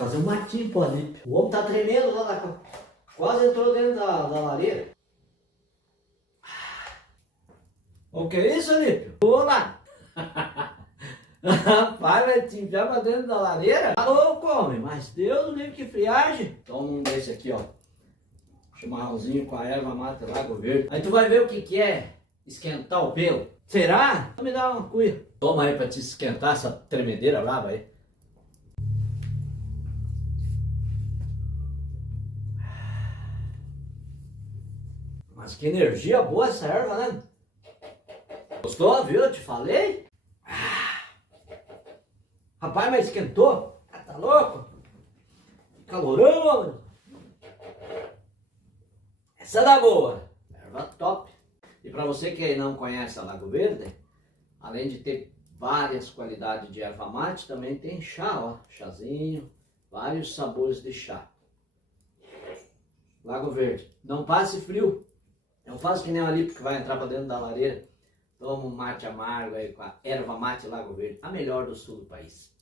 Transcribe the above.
fazer um matinho pro Alípio. O homem tá tremendo lá, quase entrou dentro da lareira. O que é isso, Alípio? Olá! Rapaz, vai te enfiar pra dentro da lareira? Tá louco, homem, mas Deus, livre que friagem. Toma um desse aqui, ó. Chimarrãozinho com a erva mate Lago Verde. Aí tu vai ver o que é esquentar o pelo. Será? Me dá uma cuia. Toma aí pra te esquentar essa tremedeira brava aí. Mas que energia boa essa erva, né? Gostou, viu? Eu te falei? Rapaz, mas esquentou? Ah, tá louco? Calorão! Essa dá boa! Erva top! E para você que não conhece a Lago Verde, além de ter várias qualidades de erva mate, também tem chá, ó. Chazinho, vários sabores de chá. Lago Verde. Não passe frio. Não faça que nem o Alípio que vai entrar para dentro da lareira. Toma um mate amargo aí com a erva mate Lago Verde, a melhor do sul do país.